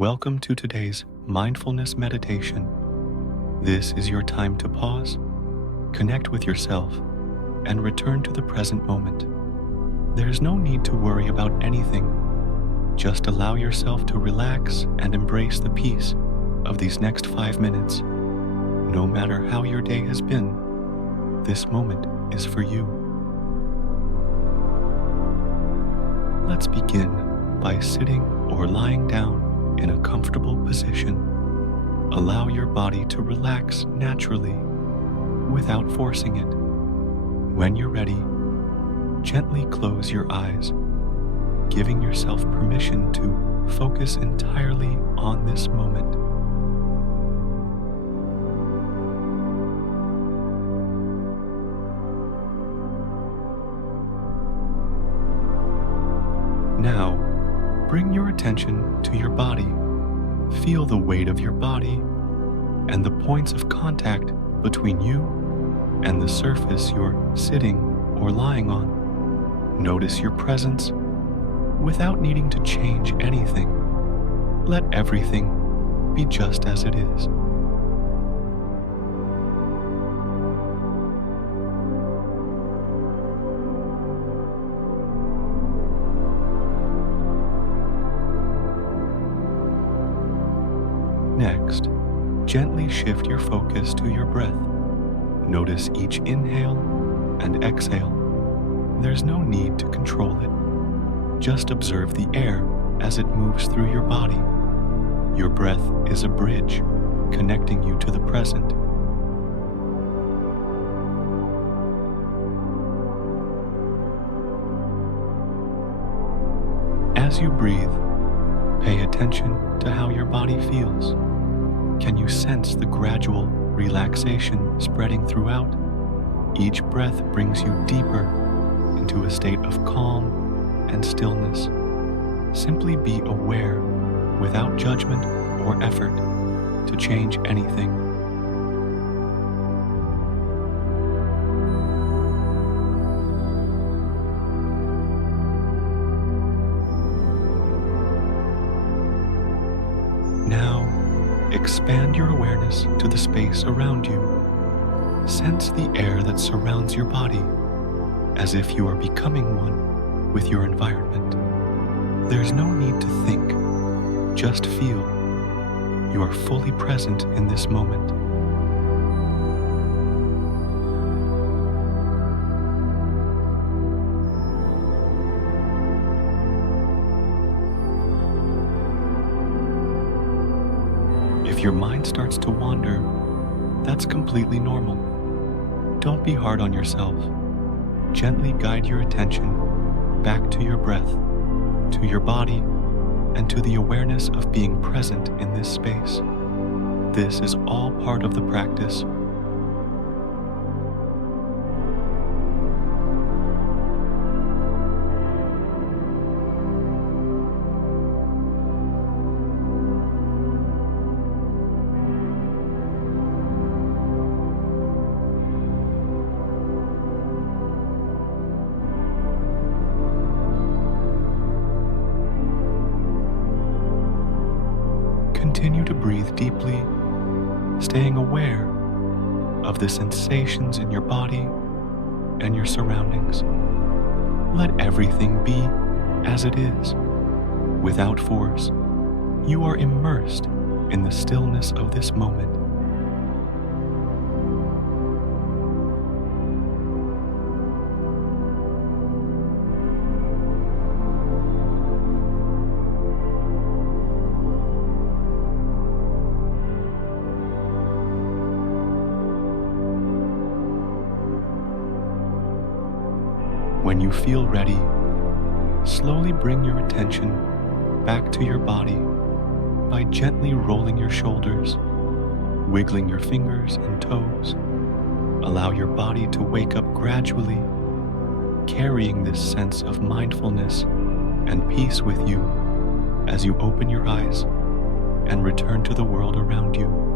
Welcome to today's mindfulness meditation. This is your time to pause, connect with yourself, and return to the present moment. There's no need to worry about anything. Just allow yourself to relax and embrace the peace of these next 5 minutes. No matter how your day has been, this moment is for you. Let's begin by sitting or lying down in a comfortable position. Allow your body to relax naturally without forcing it. When you're ready, gently close your eyes, giving yourself permission to focus entirely on this moment. Now, bring your attention to your body. Feel the weight of your body and the points of contact between you and the surface you're sitting or lying on. Notice your presence without needing to change anything. Let everything be just as it is. Next, gently shift your focus to your breath. Notice each inhale and exhale. There's no need to control it. Just observe the air as it moves through your body. Your breath is a bridge connecting you to the present. As you breathe, pay attention to how your body feels. Can you sense the gradual relaxation spreading throughout? Each breath brings you deeper into a state of calm and stillness. Simply be aware without judgment or effort to change anything. Now, expand your awareness to the space around you. Sense the air that surrounds your body, as if you are becoming one with your environment. There's no need to think, just feel. You are fully present in this moment. If your mind starts to wander, that's completely normal. Don't be hard on yourself. Gently guide your attention back to your breath, to your body, and to the awareness of being present in this space. This is all part of the practice. Continue to breathe deeply, staying aware of the sensations in your body and your surroundings. Let everything be as it is, without force. You are immersed in the stillness of this moment. When you feel ready, slowly bring your attention back to your body by gently rolling your shoulders, wiggling your fingers and toes. Allow your body to wake up gradually, carrying this sense of mindfulness and peace with you as you open your eyes and return to the world around you.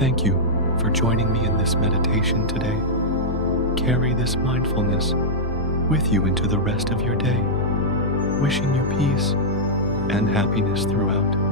Thank you for joining me in this meditation today. Carry this mindfulness with you into the rest of your day, wishing you peace and happiness throughout.